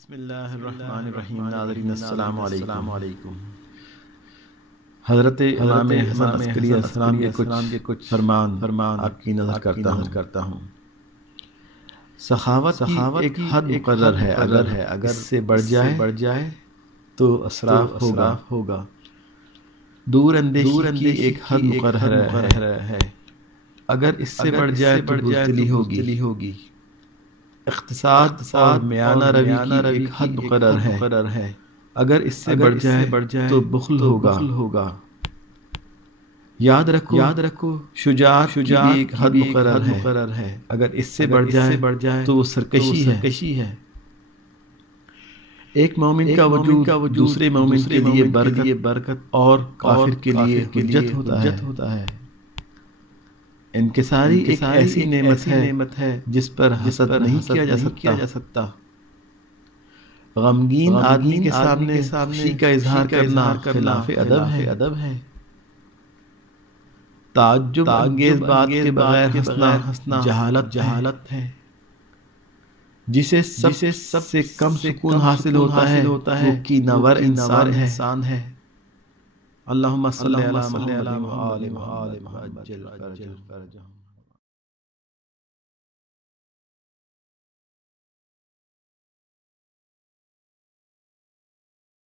بسم اللہ الرحمن الرحیم۔ ناظرین السلام علیکم۔ حضرت امام حسن عسکری السلام کے کچھ فرمان آپ کی نظر کرتا ہوں۔ سخاوت ایک حد مقرر ہے، اگر اس سے بڑھ جائے تو اسراف ہوگا۔ دور اندیشی کی ایک حد مقرر ہے، اگر اس سے بڑھ جائے تو بزدلی ہوگی۔ اقتصاد اور میانہ روی کی ایک حد مقرر ہے، اگر اس سے بڑھ جائے تو بخل ہوگا۔ یاد رکھو شجاعت کی ایک حد مقرر ہے، اگر اس سے بڑھ جائے تو وہ سرکشی ہے۔ ایک مومن کا وجود دوسرے مومن کے لیے برکت اور کافر کے لیے حجت ہوتا ہے۔ انکساری ایک ایسی نعمت ہے جس پر حسد نہیں کیا جا سکتا۔ غمگین آدمی کے سامنے خوشی کا اظہار کرنا خلاف ادب ہے۔ تعجب انگیز بات کے بغیر ہنسنا جہالت ہے۔ جسے سب سے کم سکون حاصل ہوتا ہے وہ کینہ ور انسان ہے۔ اللہم صلی علی محمد وآل محمد عجل فرجہم۔